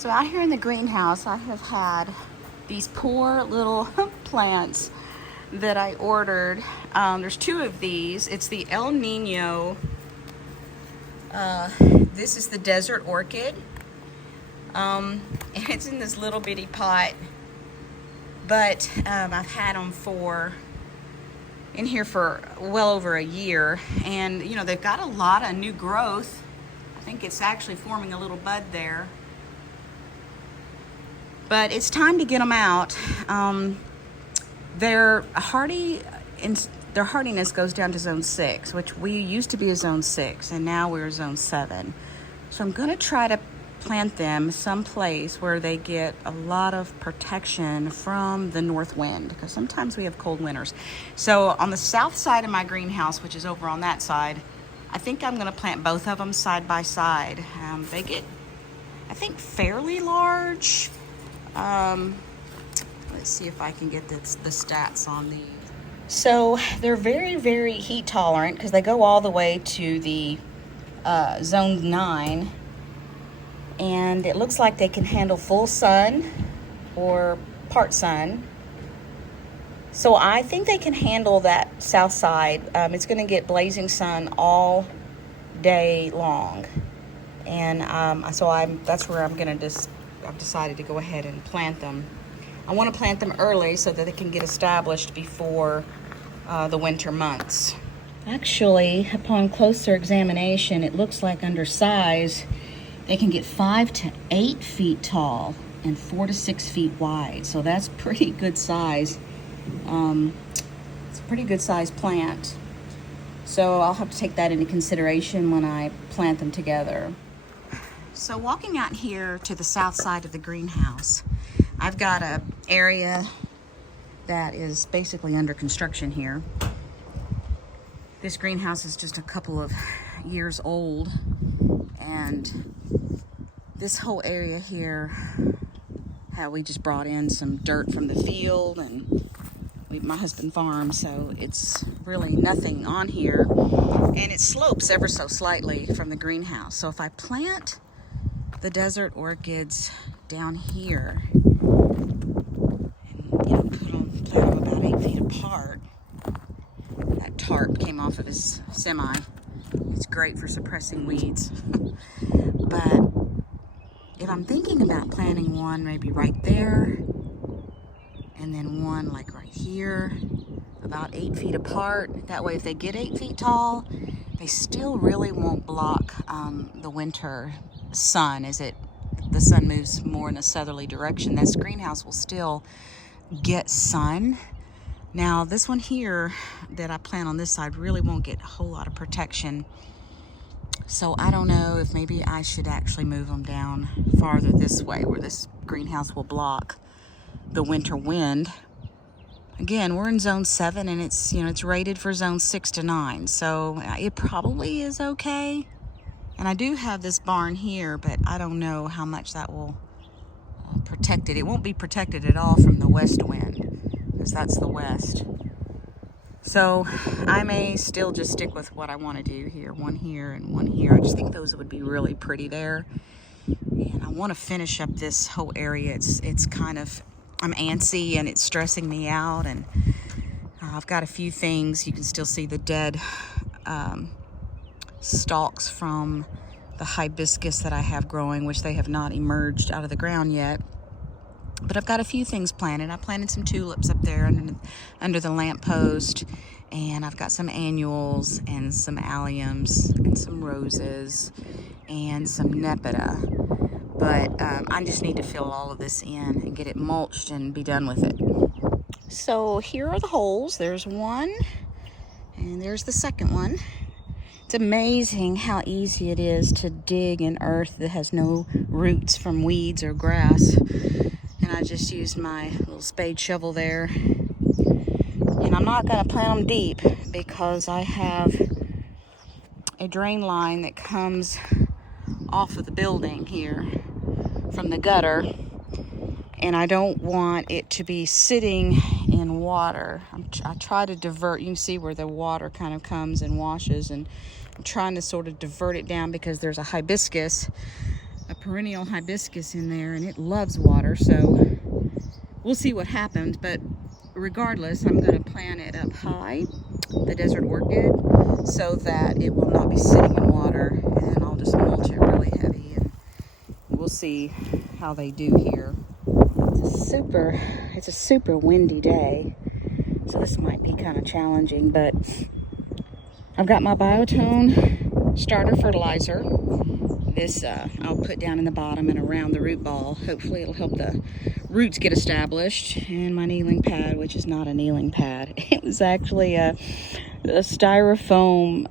So out here in the greenhouse, I have had these poor little plants that I ordered. There's two of these. It's the El Niño. This is the Desert Orchid. And it's in this little bitty pot. But I've had them in here for well over a year. And, you know, they've got a lot of new growth. I think it's actually forming a little bud there. But it's time to get them out. Their hardiness goes down to zone 6, which we used to be a zone 6, and now we're zone 7. So I'm gonna try to plant them someplace where they get a lot of protection from the north wind, because sometimes we have cold winters. So on the south side of my greenhouse, which is over on that side, I think I'm gonna plant both of them side by side. They get, I think, fairly large. Let's see if I can get the stats on these. So they're very, very heat tolerant because they go all the way to the zone 9. And it looks like they can handle full sun or part sun. So I think they can handle that south side. It's going to get blazing sun all day long. And that's where I've decided to go ahead and plant them. I want to plant them early so that they can get established before the winter months. Actually, upon closer examination, it looks like under size, they can get 5 to 8 feet tall and 4 to 6 feet wide. So that's pretty good size. It's a pretty good size plant. So I'll have to take that into consideration when I plant them together. So walking out here to the south side of the greenhouse, I've got an area that is basically under construction here. This greenhouse is just a couple of years old, and this whole area here, we just brought in some dirt from the field, and my husband farms, so it's really nothing on here, and it slopes ever so slightly from the greenhouse. So if I plant the desert orchids down here and plant them about 8 feet apart. That tarp came off of his semi. It's great for suppressing weeds. But if I'm thinking about planting one maybe right there, and then one like right here, about 8 feet apart, that way if they get 8 feet tall, they still really won't block the winter sun. The sun moves more in a southerly direction, this greenhouse will still get sun. Now this one here that I plant on this side really won't get a whole lot of protection. So I don't know if maybe I should actually move them down farther this way where this greenhouse will block the winter wind. Again, we're in zone 7 and it's rated for zone 6 to 9. So it probably is okay. And I do have this barn here, but I don't know how much that will protect it. It won't be protected at all from the west wind, because that's the west. So I may still just stick with what I want to do here. One here and one here. I just think those would be really pretty there. And I want to finish up this whole area. It's kind of, I'm antsy and it's stressing me out. And I've got a few things. You can still see the dead stalks from the hibiscus that I have growing, which they have not emerged out of the ground yet. But I've got a few things planted. I planted some tulips up there under the lamppost, and I've got some annuals and some alliums and some roses and some nepeta. But I just need to fill all of this in and get it mulched and be done with it. So here are the holes. There's one, and there's the second one. It's amazing how easy it is to dig in earth that has no roots from weeds or grass. And I just used my little spade shovel there. And I'm not going to plant them deep because I have a drain line that comes off of the building here from the gutter. And I don't want it to be sitting in water. I try to divert. You can see where the water kind of comes and washes, and I'm trying to sort of divert it down because there's a hibiscus a perennial hibiscus in there, and it loves water, so we'll see what happens. But regardless, I'm going to plant it up high, the desert orchid, so that it will not be sitting in water, and then I'll just mulch it really heavy, and we'll see how they do here. It's a super windy day, so this might be kind of challenging, but I've got my Biotone starter fertilizer. This I'll put down in the bottom and around the root ball. Hopefully it'll help the roots get established. And my kneeling pad, which is not a kneeling pad. It was actually a styrofoam.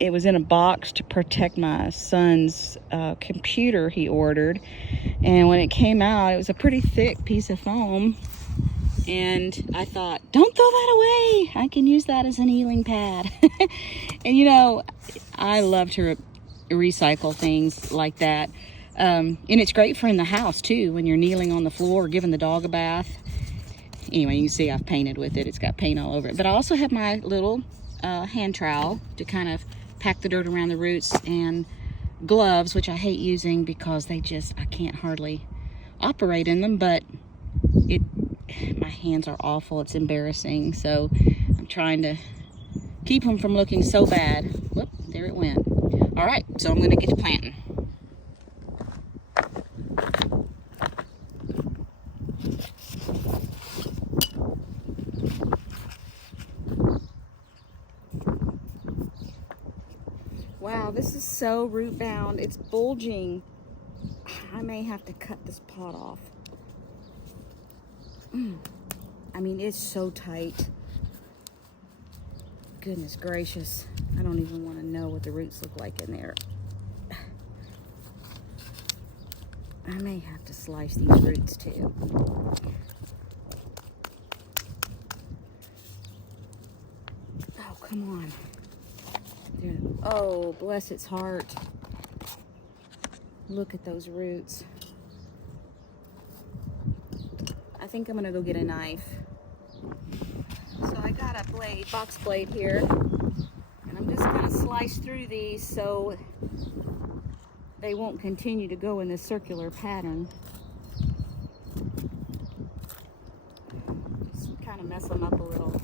It was in a box to protect my son's computer he ordered. And when it came out, it was a pretty thick piece of foam. And I thought, don't throw that away. I can use that as a kneeling pad. And you know, I love to recycle things like that. And it's great for in the house too, when you're kneeling on the floor or giving the dog a bath. Anyway, you can see I've painted with it. It's got paint all over it. But I also have my little hand trowel to kind of pack the dirt around the roots, and gloves, which I hate using because I can't hardly operate in them, but my hands are awful. It's embarrassing. So I'm trying to keep them from looking so bad. Whoop, there it went. All right, so I'm going to get to planting. Wow, this is so root bound. It's bulging. I may have to cut this pot off. I mean, it's so tight. Goodness gracious. I don't even want to know what the roots look like in there. I may have to slice these roots too. Oh, come on. Oh, bless its heart. Look at those roots. I think I'm gonna go get a knife. So I got a blade, box blade here, and I'm just gonna slice through these so they won't continue to go in this circular pattern. Just kind of mess them up a little.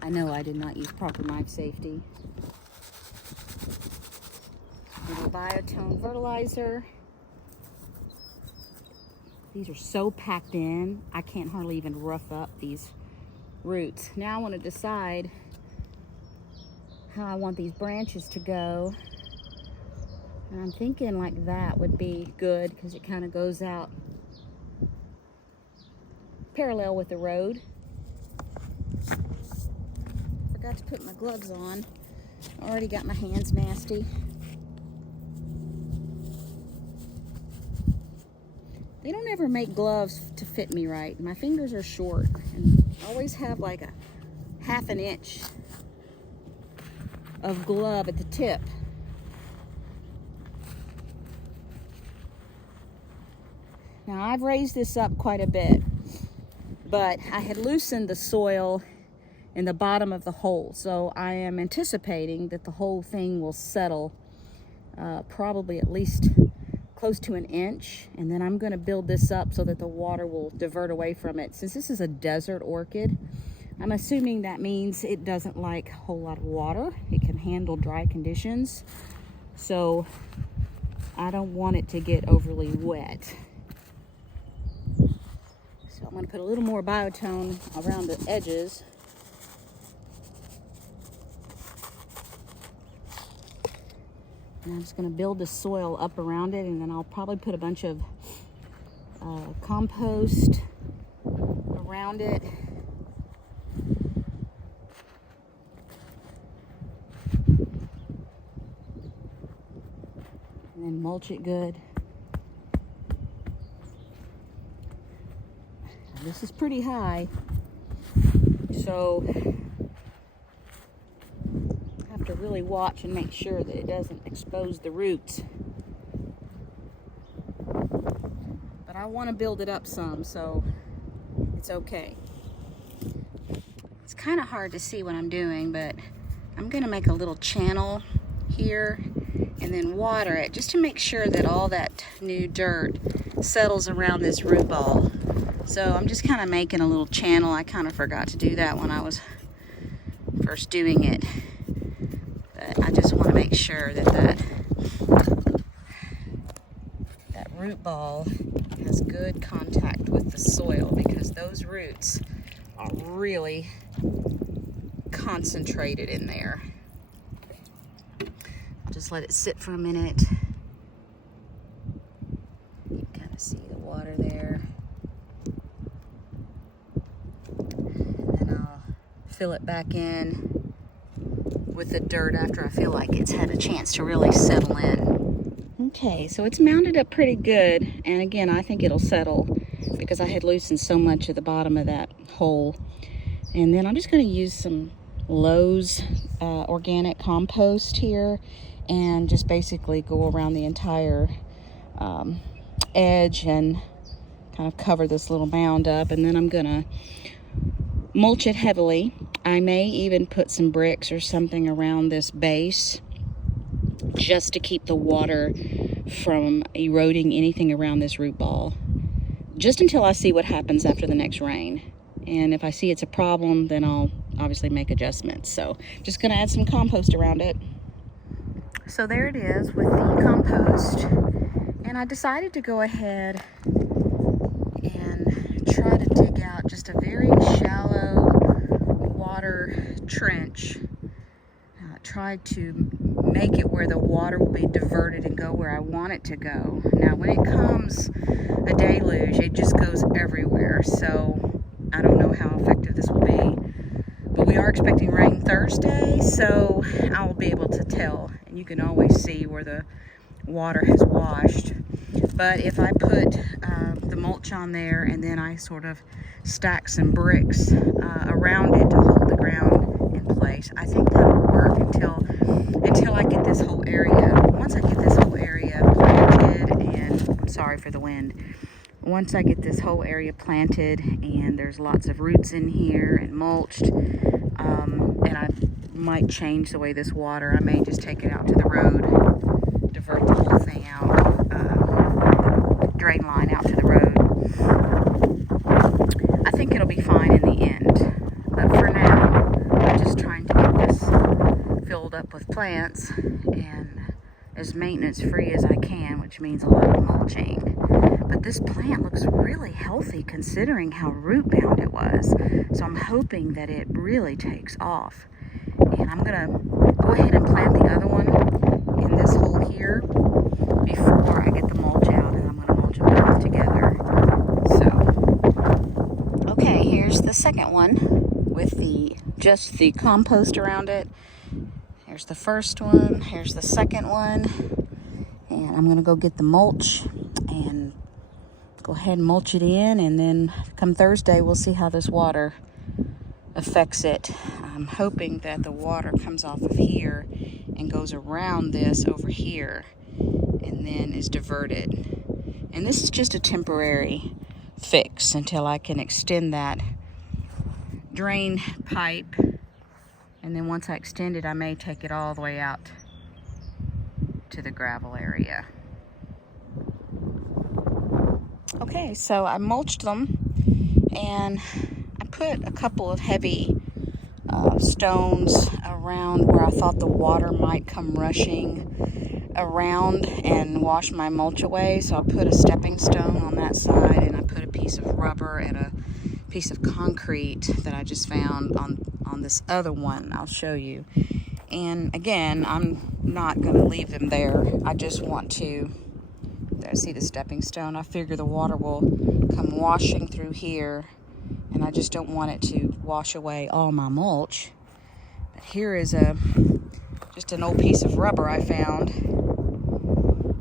I know I did not use proper knife safety. Little Biotone fertilizer. These are so packed in, I can't hardly even rough up these roots. Now I want to decide how I want these branches to go. And I'm thinking like that would be good because it kind of goes out parallel with the road. Forgot to put my gloves on. Already got my hands nasty. They don't ever make gloves to fit me right. My fingers are short and I always have like a ½ an inch of glove at the tip. Now I've raised this up quite a bit, but I had loosened the soil in the bottom of the hole. So I am anticipating that the whole thing will settle probably at least close to an inch, and then I'm going to build this up so that the water will divert away from it. Since this is a desert orchid, I'm assuming that means it doesn't like a whole lot of water. It can handle dry conditions, so I don't want it to get overly wet. So I'm going to put a little more Biotone around the edges. And I'm just going to build the soil up around it, and then I'll probably put a bunch of compost around it. And then mulch it good. Now, this is pretty high, so to really watch and make sure that it doesn't expose the roots. But I want to build it up some, so it's okay. It's kind of hard to see what I'm doing, but I'm gonna make a little channel here and then water it just to make sure that all that new dirt settles around this root ball. So I'm just kind of making a little channel. I kind of forgot to do that when I was first doing it. But I just want to make sure that that root ball has good contact with the soil, because those roots are really concentrated in there. I'll just let it sit for a minute. You can kind of see the water there. And I'll fill it back in with the dirt after I feel like it's had a chance to really settle in. Okay, so it's mounted up pretty good, and again, I think it'll settle because I had loosened so much at the bottom of that hole. And then I'm just going to use some Lowe's organic compost here and just basically go around the entire edge and kind of cover this little mound up, and then I'm going to mulch it heavily. I may even put some bricks or something around this base just to keep the water from eroding anything around this root ball, just until I see what happens after the next rain. And if I see it's a problem, then I'll obviously make adjustments. So just gonna add some compost around it. So there it is with the compost. And I decided to go ahead and try to dig out just a very shallow water trench. Tried to make it where the water will be diverted and go where I want it to go. Now when it comes a deluge, it just goes everywhere. So I don't know how effective this will be, but we are expecting rain Thursday, so I'll be able to tell, and you can always see where the water has washed. But if I put the mulch on there and then I sort of stack some bricks around it to hold the ground in place, I think that'll work until I get this whole area. Once I get this whole area planted, and I'm sorry for the wind. Once I get this whole area planted and there's lots of roots in here and mulched, and I might change the way this water, I may just take it out to the road, divert the whole thing out, drain line out to the road. I think it'll be fine in the end, but for now, I'm just trying to get this filled up with plants and as maintenance free as I can, which means a lot of mulching. But this plant looks really healthy considering how root bound it was. So I'm hoping that it really takes off. And I'm gonna go ahead and plant the other one in this hole here before I get the mulch out, and I'm gonna mulch them both together. So, okay, here's the second one with just the compost around it. Here's the first one, here's the second one, and I'm gonna go get the mulch and go ahead and mulch it in, and then come Thursday we'll see how this water affects it. I'm hoping that the water comes off of here and goes around this over here and then is diverted. And this is just a temporary fix until I can extend that drain pipe. And then once I extend it, I may take it all the way out to the gravel area. Okay, so I mulched them, and I put a couple of heavy stones around where I thought the water might come rushing around and wash my mulch away. So I put a stepping stone on that side, and I put a piece of rubber and a piece of concrete that I just found on this other one. I'll show you. And again, I'm not going to leave them there. I just want to see the stepping stone. I figure the water will come washing through here, and I just don't want it to wash away all my mulch. But here is just an old piece of rubber I found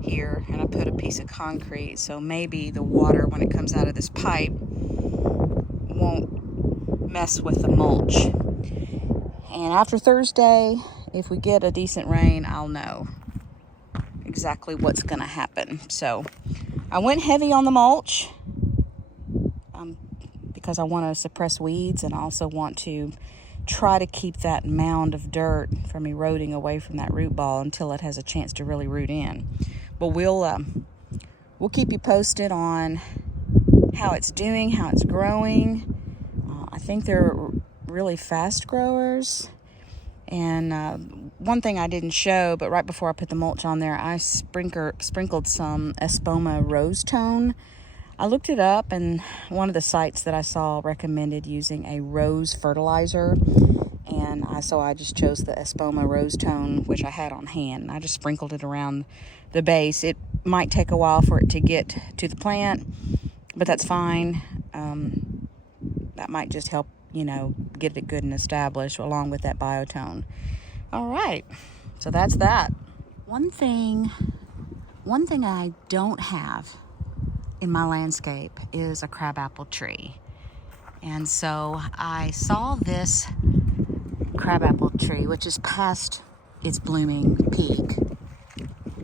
here, and I put a piece of concrete, so maybe the water, when it comes out of this pipe, won't mess with the mulch. And after Thursday, if we get a decent rain, I'll know exactly what's gonna happen. So I went heavy on the mulch because I want to suppress weeds, and I also want to try to keep that mound of dirt from eroding away from that root ball until it has a chance to really root in. But we'll keep you posted on how it's doing, how it's growing. I think they're really fast growers. And one thing I didn't show, but right before I put the mulch on there, I sprinkled some Espoma Rose Tone. I looked it up, and one of the sites that I saw recommended using a rose fertilizer. And so I just chose the Espoma Rose Tone, which I had on hand. And I just sprinkled it around the base. It might take a while for it to get to the plant, but that's fine. That might just help, get it good and established along with that biotone. All right, so that's that. One thing I don't have in my landscape is a crabapple tree. And so I saw this crabapple tree, which is past its blooming peak,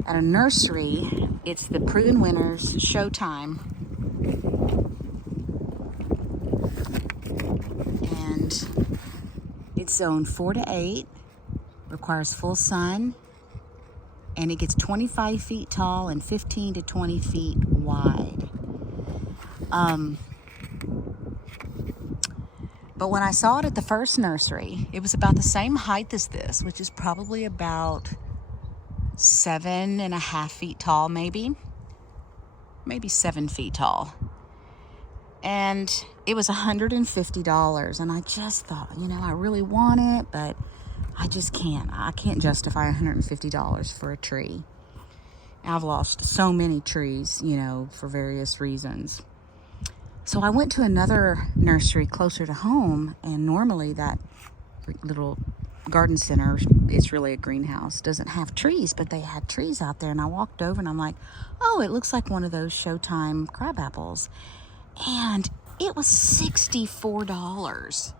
at a nursery. It's the Proven Winners Show Time. And it's zoned 4 to 8, requires full sun, and it gets 25 feet tall and 15 to 20 feet wide. But when I saw it at the first nursery, it was about the same height as this, which is probably about 7.5 feet tall, maybe 7 feet tall. And it was $150. And I just thought, I really want it, but I just can't. I can't justify $150 for a tree. I've lost so many trees, for various reasons. So I went to another nursery closer to home, and normally that little garden center, it's really a greenhouse, doesn't have trees, but they had trees out there. And I walked over and I'm like, oh, it looks like one of those Showtime Crabapples. And it was $64.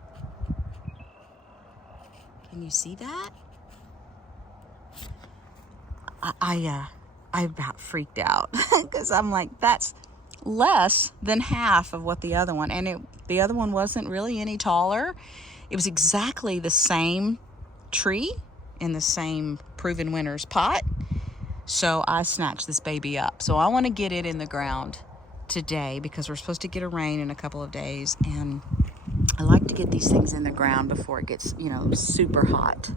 Can you see that? I about freaked out because I'm like, that's less than half of what the other one, and the other one wasn't really any taller. It was exactly the same tree in the same Proven Winners pot. So I snatched this baby up. So I want to get it in the ground today because we're supposed to get a rain in a couple of days, and I like to get these things in the ground before it gets, super hot.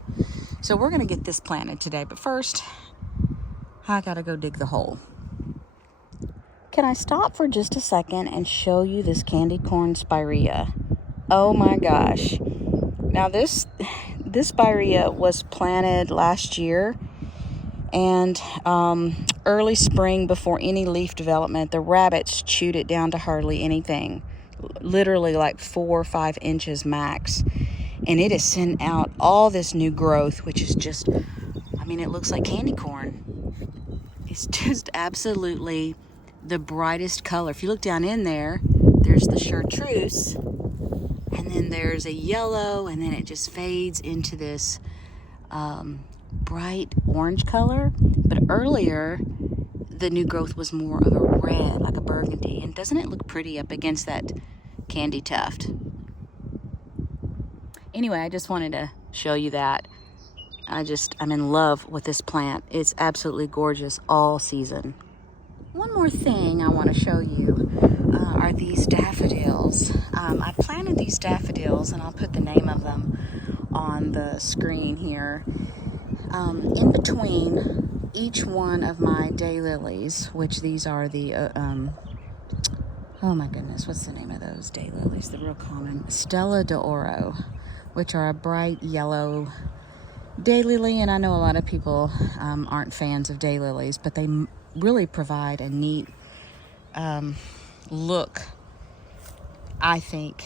So we're going to get this planted today, but first I gotta go dig the hole. Can I stop for just a second and show you this candy corn spirea? Oh my gosh. Now this spirea was planted last year, and early spring, before any leaf development, the rabbits chewed it down to hardly anything. Literally like 4 or 5 inches max. And it has sent out all this new growth, which is just, it looks like candy corn. It's just absolutely the brightest color. If you look down in there, there's the chartreuse, and then there's a yellow, and then it just fades into this bright orange color. But earlier, the new growth was more of a red, like a burgundy. And doesn't it look pretty up against that candy tuft? Anyway, I just wanted to show you that. I'm in love with this plant. It's absolutely gorgeous all season. One more thing I want to show you are these daffodils. I planted these daffodils, and I'll put the name of them on the screen here. In between each one of my daylilies, which these are the, oh my goodness, what's the name of those daylilies? The real common, Stella d'Oro, which are a bright yellow daylily, and I know a lot of people aren't fans of daylilies, but they really provide a neat look, I think,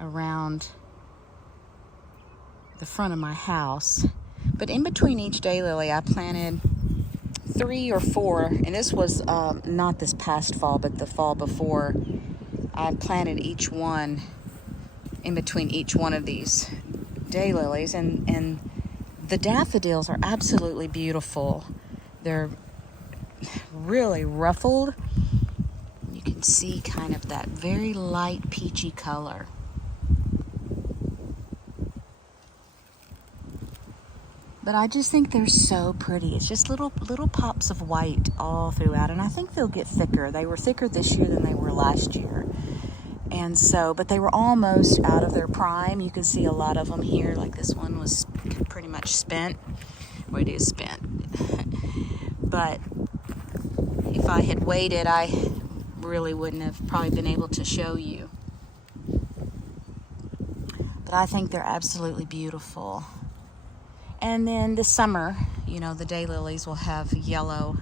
around the front of my house. But in between each daylily, I planted 3 or 4, and this was not this past fall, but the fall before. I planted each one in between each one of these daylilies, and the daffodils are absolutely beautiful. They're really ruffled. You can can see kind of that very light peachy color. But I just think they're so pretty. It's just little pops of white all throughout, and I think they'll get thicker. They were thicker this year than they were last year. And so, but they were almost out of their prime. You can see a lot of them here, like this one was pretty much spent. Well, it is spent. But if I had waited, I really wouldn't have probably been able to show you. But I think they're absolutely beautiful. And then this summer, you know, the daylilies will have yellow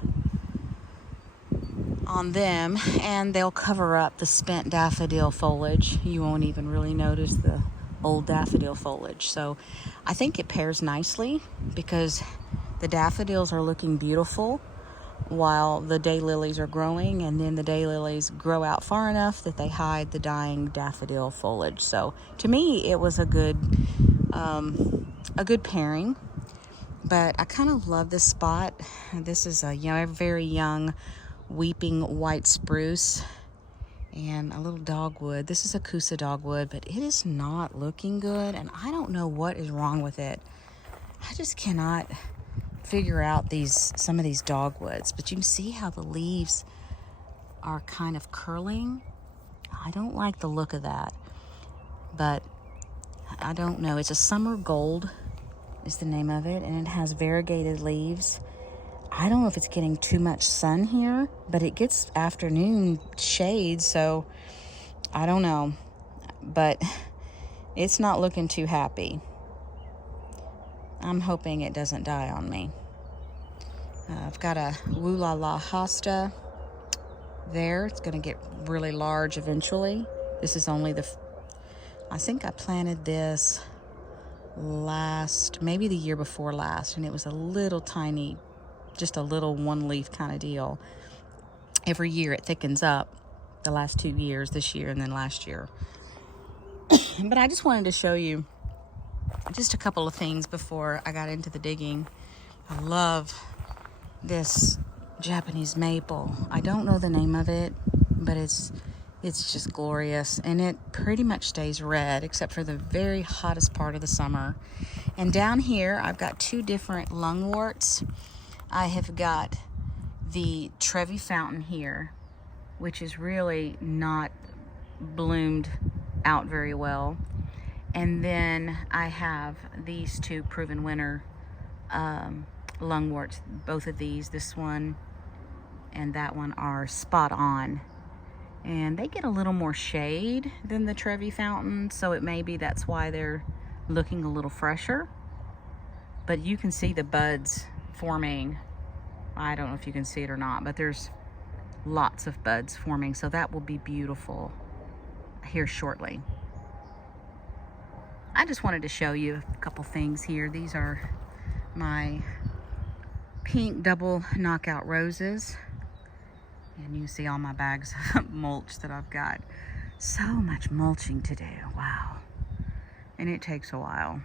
on them, and they'll cover up the spent daffodil foliage. You won't even really notice the old daffodil foliage. So I think it pairs nicely because the daffodils are looking beautiful while the daylilies are growing, and then the daylilies grow out far enough that they hide the dying daffodil foliage. So to me, it was a good pairing. But I kind of love this spot. This is a very young weeping white spruce and a little dogwood. This is a Kusa dogwood, but it is not looking good, and I don't know what is wrong with it. I just cannot figure out some of these dogwoods, but you can see how the leaves are kind of curling. I don't like the look of that, but I don't know. It's a summer gold is the name of it, and it has variegated leaves. I don't know if it's getting too much sun here, but it gets afternoon shade, so I don't know. But it's not looking too happy. I'm hoping it doesn't die on me. I've got a Woo La La Hosta there. It's going to get really large eventually. This is only I think I planted this maybe the year before last, and it was a little tiny, just a little one leaf kind of deal. Every year it thickens up, the last 2 years, this year and then last year. But I just wanted to show you just a couple of things before I got into the digging. I love this Japanese maple. I don't know the name of it, but it's just glorious, and it pretty much stays red except for the very hottest part of the summer. And down here I've got 2 different lungworts. I have got the Trevi fountain here, which is really not bloomed out very well. And then I have these 2 proven winter lungworts. Both of these, this one and that one, are spot on. And they get a little more shade than the Trevi fountain, so it may be that's why they're looking a little fresher. But you can see the buds forming. I don't know if you can see it or not, but there's lots of buds forming, so that will be beautiful here shortly. I just wanted to show you a couple things here. These are my pink double knockout roses. And you see all my bags of mulch that I've got. So much mulching to do, wow. And it takes a while.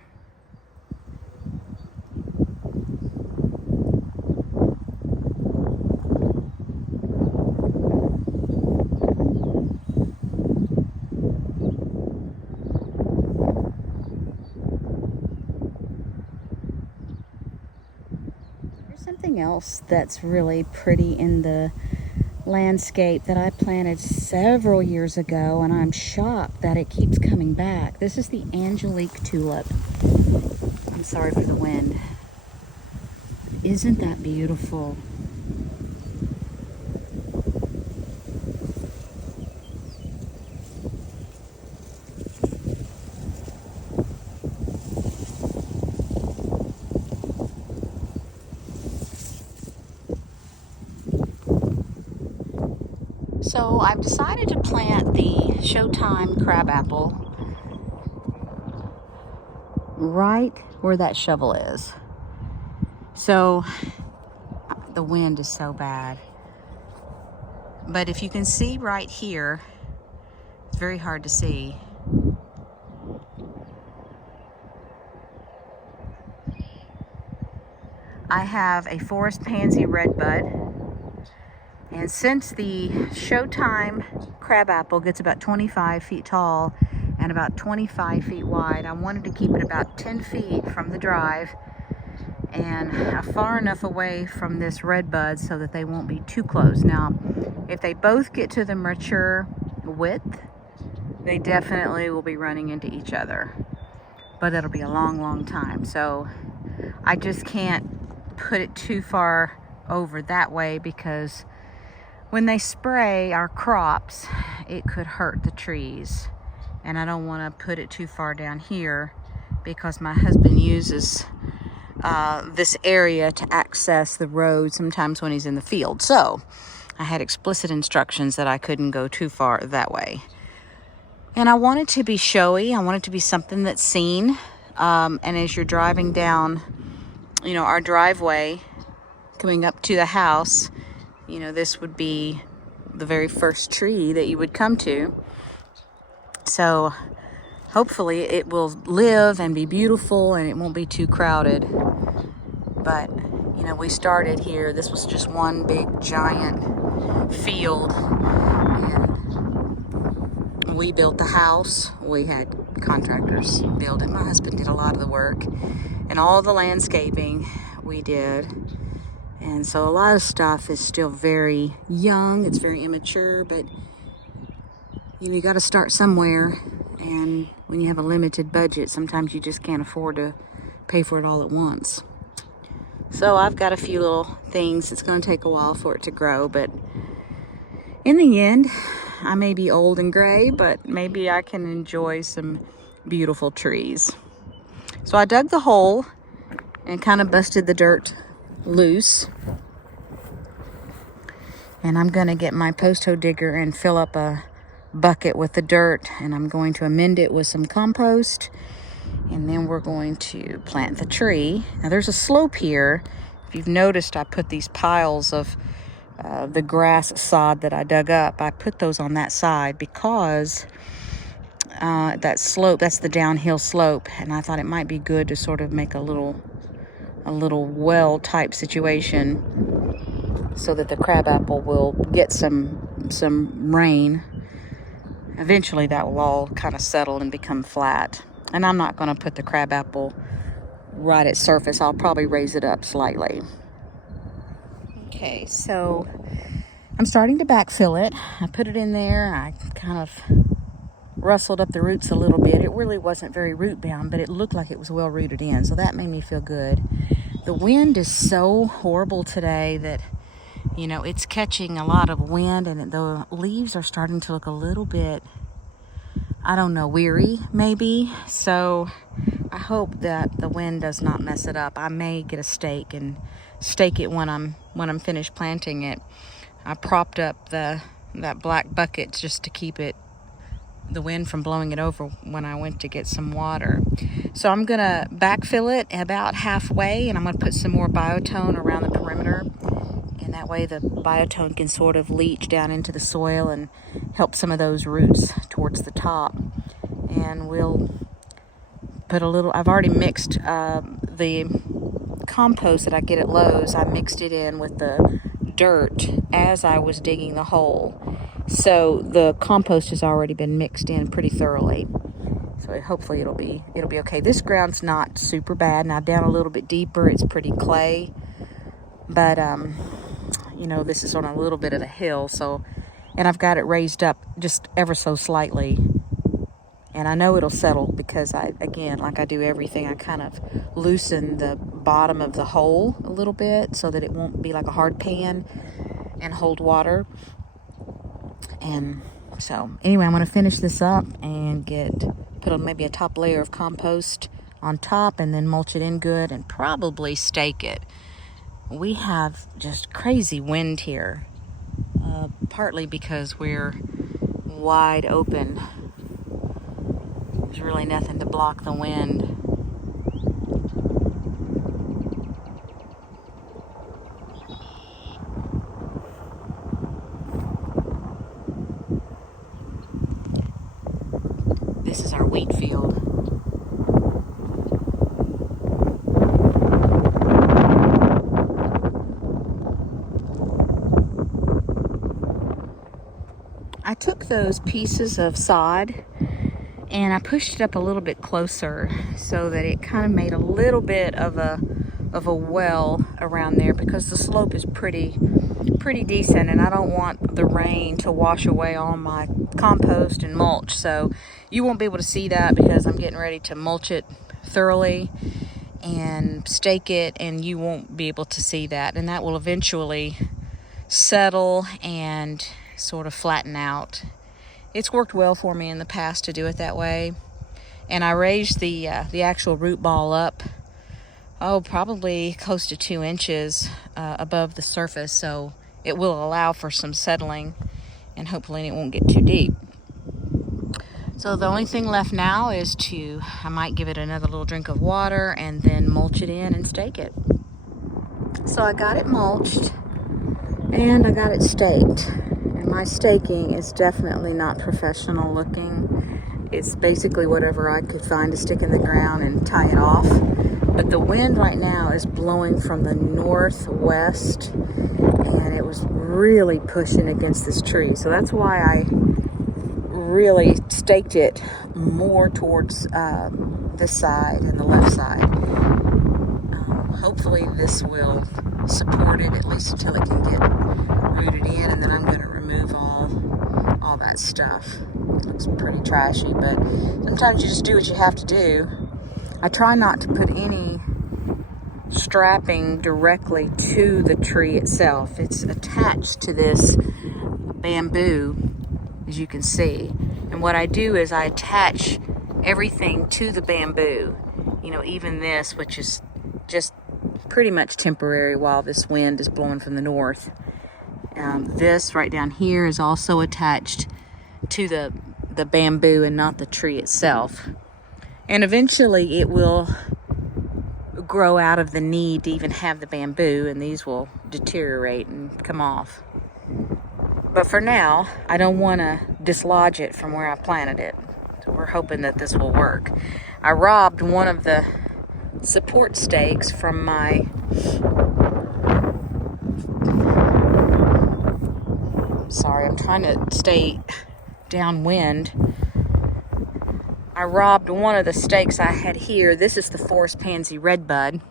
There's something else that's really pretty in the landscape that I planted several years ago, and I'm shocked that it keeps coming back. This is the Angelique tulip. I'm sorry for the wind. Isn't that beautiful? So I've decided to plant the Show Time Crabapple right where that shovel is. So the wind is so bad. But if you can see right here, it's very hard to see. I have a forest pansy redbud, And since the Showtime Crabapple gets about 25 feet tall and about 25 feet wide, I wanted to keep it about 10 feet from the drive and far enough away from this Redbud so that they won't be too close. Now, if they both get to the mature width, they definitely will be running into each other. But it'll be a long, long time. So I just can't put it too far over that way because when they spray our crops, it could hurt the trees. And I don't want to put it too far down here because my husband uses this area to access the road sometimes when he's in the field. So I had explicit instructions that I couldn't go too far that way. And I want it to be showy. I want it to be something that's seen. And as you're driving down, you know, our driveway coming up to the house, you know, this would be the very first tree that you would come to. So hopefully it will live and be beautiful and it won't be too crowded. But, you know, we started here. This was just one big giant field. And we built the house. We had contractors build it. My husband did a lot of the work. And all the landscaping we did. And so a lot of stuff is still very young. It's very immature, but you know, you got to start somewhere. And when you have a limited budget, sometimes you just can't afford to pay for it all at once. So I've got a few little things. It's going to take a while for it to grow, but in the end, I may be old and gray, but maybe I can enjoy some beautiful trees. So I dug the hole and kind of busted the dirt loose. And I'm going to get my post hole digger and fill up a bucket with the dirt, and I'm going to amend it with some compost, and then we're going to plant the tree. Now there's a slope here. If you've noticed, I put these piles of the grass sod that I dug up. I put those on that side because that slope, that's the downhill slope, and I thought it might be good to sort of make a little well type situation so that the crabapple will get some rain. Eventually that will all kind of settle and become flat. And I'm not going to put the crabapple right at surface. I'll probably raise it up slightly. Okay, so I'm starting to backfill it. I put it in there. I kind of rustled up the roots a little bit. It really wasn't very root bound, but it looked like it was well rooted in. So that made me feel good. The wind is so horrible today that, you know, it's catching a lot of wind, and the leaves are starting to look a little bit, I don't know, weary maybe. So I hope that the wind does not mess it up. I may get a stake and stake it when I'm finished planting it. I propped up that black bucket just to keep the wind from blowing it over when I went to get some water. So I'm gonna backfill it about halfway, and I'm gonna put some more biotone around the perimeter. And that way the biotone can sort of leach down into the soil and help some of those roots towards the top. And we'll put a little, I've already mixed the compost that I get at Lowe's. I mixed it in with the dirt as I was digging the hole. So the compost has already been mixed in pretty thoroughly. So hopefully it'll be okay. This ground's not super bad. Now down a little bit deeper, it's pretty clay. But you know, this is on a little bit of a hill, so, and I've got it raised up just ever so slightly, and I know it'll settle because again, like I do everything, I kind of loosen the bottom of the hole a little bit so that it won't be like a hard pan and hold water. And so anyway, I'm going to finish this up and put maybe a top layer of compost on top, and then mulch it in good and probably stake it. We have just crazy wind here, partly because we're wide open. There's really nothing to block the wind. This is our wheat field. took those pieces of sod and I pushed it up a little bit closer so that it kind of made a little bit of a well around there, because the slope is pretty decent and I don't want the rain to wash away all my compost and mulch. So you won't be able to see that because I'm getting ready to mulch it thoroughly and stake it, and you won't be able to see that, and that will eventually settle and sort of flatten out. It's worked well for me in the past to do it that way. And I raised the actual root ball up, probably close to 2 inches above the surface, so it will allow for some settling, and hopefully it won't get too deep. So the only thing left now is I might give it another little drink of water and then mulch it in and stake it. So I got it mulched and I got it staked. And my staking is definitely not professional looking. It's basically whatever I could find to stick in the ground and tie it off. But the wind right now is blowing from the northwest, and it was really pushing against this tree. So that's why I really staked it more towards this side and the left side. Hopefully this will support it at least until it can get rooted in, and then I'm going to remove all that stuff. It looks pretty trashy, but sometimes you just do what you have to do. I try not to put any strapping directly to the tree itself. It's attached to this bamboo, as you can see. And what I do is I attach everything to the bamboo. You know, even this, which is just pretty much temporary while this wind is blowing from the north. This right down here is also attached to the bamboo and not the tree itself. And eventually it will grow out of the need to even have the bamboo, and these will deteriorate and come off. But for now, I don't want to dislodge it from where I planted it. So we're hoping that this will work. I robbed one of the support stakes from my I'm trying to stay downwind. I robbed one of the stakes I had here. This is the forest pansy redbud,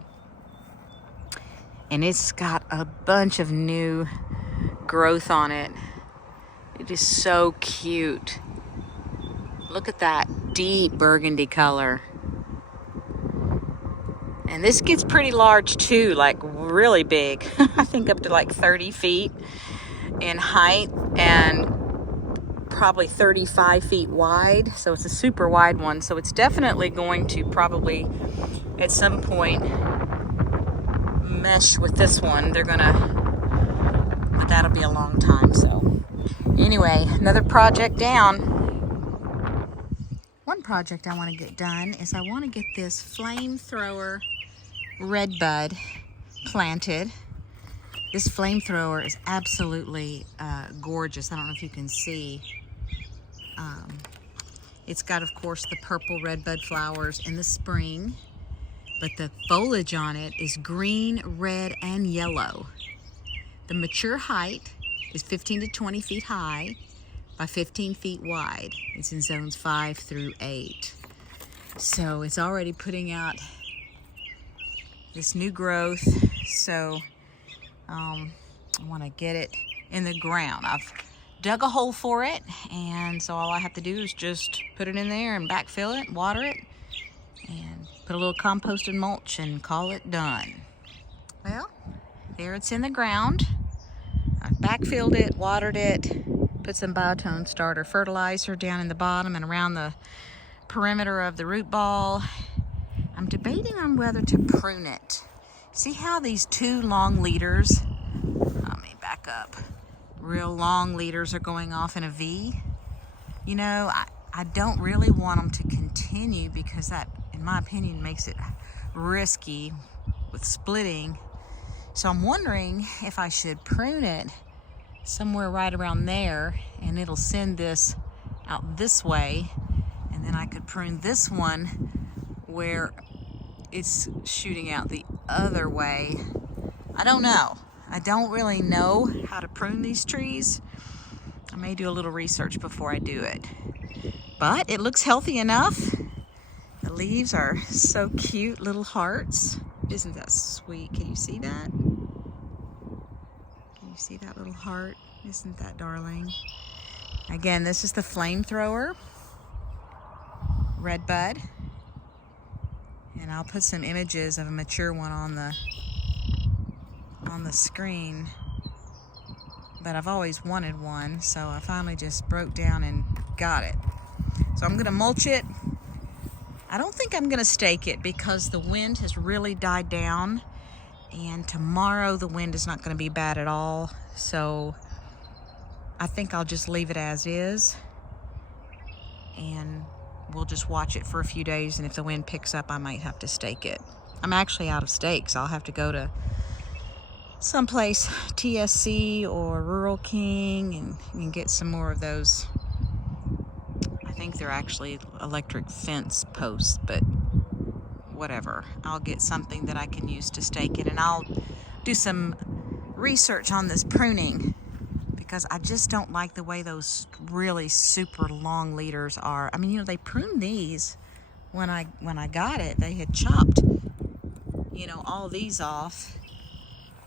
and it's got a bunch of new growth on it. It is so cute. Look at that deep burgundy color. And this gets pretty large too, like really big. I think up to like 30 feet in height and probably 35 feet wide. So it's a super wide one. So it's definitely going to probably at some point mesh with this one. But that'll be a long time. So anyway, another project down. One project I want to get done is I want to get this Flame Thrower Redbud planted. This Flame Thrower is absolutely gorgeous. I don't know if you can see. It's got, of course, the purple redbud flowers in the spring, but the foliage on it is green, red, and yellow. The mature height is 15 to 20 feet high by 15 feet wide. It's in zones 5 through 8. So it's already putting out this new growth. So I want to get it in the ground. I've dug a hole for it, and so all I have to do is just put it in there and backfill it, water it, and put a little compost and mulch and call it done. Well, there it's in the ground. I've backfilled it, watered it, put some biotone starter fertilizer down in the bottom and around the perimeter of the root ball. I'm debating on whether to prune it. See how these two long leaders, let me back up, real long leaders are going off in a V? You know, I don't really want them to continue because that, in my opinion, makes it risky with splitting. So I'm wondering if I should prune it somewhere right around there, and it'll send this out this way, and then I could prune this one where it's shooting out the other way. I don't know. I don't really know how to prune these trees. I may do a little research before I do it. But it looks healthy enough. The leaves are so cute, little hearts. Isn't that sweet? Can you see that? Can you see that little heart? Isn't that darling? Again, this is the Flame Thrower Redbud. And I'll put some images of a mature one on the screen. But I've always wanted one, so I finally just broke down and got it. So I'm gonna mulch it. I don't think I'm gonna stake it because the wind has really died down, and tomorrow the wind is not gonna be bad at all. So I think I'll just leave it as is, and we'll just watch it for a few days, and if the wind picks up, I might have to stake it. I'm actually out of stakes. I'll have to go to someplace, TSC or Rural King, and get some more of those. I think they're actually electric fence posts, but whatever. I'll get something that I can use to stake it, and I'll do some research on this pruning because I just don't like the way those really super long leaders are. I mean, you know, they pruned these when I got it. They had chopped, you know, all these off.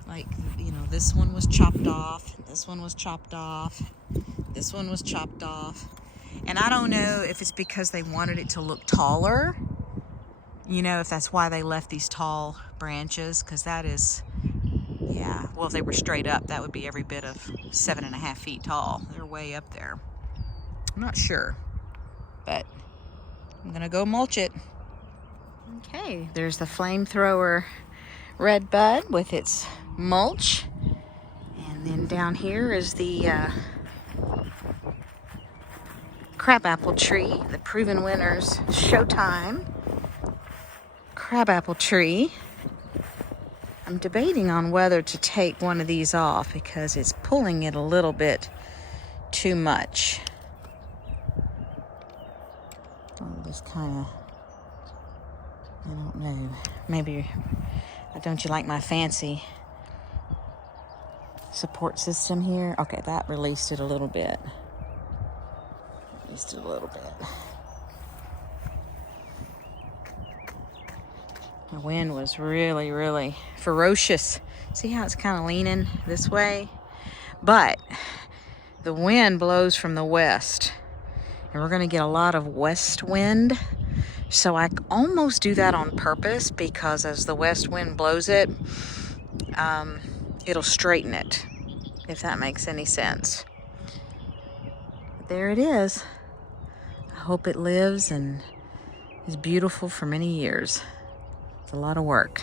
Like, you know, this one was chopped off, this one was chopped off, this one was chopped off. And I don't know if it's because they wanted it to look taller, you know, if that's why they left these tall branches, because that is, yeah, well, if they were straight up, that would be every bit of 7.5 feet tall. They're way up there. I'm not sure, but I'm gonna go mulch it. Okay, there's the Flame Thrower Redbud with its mulch, and then down here is the crabapple tree, the Proven Winners Show Time Crabapple tree. I'm debating on whether to take one of these off because it's pulling it a little bit too much. I'll just kind of, I don't know, maybe, don't you like my fancy support system here? Okay, that released it a little bit. Released it a little bit. The wind was really, really ferocious. See how it's kind of leaning this way? But the wind blows from the west, and we're going to get a lot of west wind. So I almost do that on purpose because as the west wind blows it, it'll straighten it, if that makes any sense. There it is. I hope it lives and is beautiful for many years. It's a lot of work.